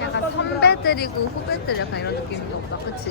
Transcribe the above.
약간 선배들이고 후배들 약간 이런 느낌인가 보다, 그치?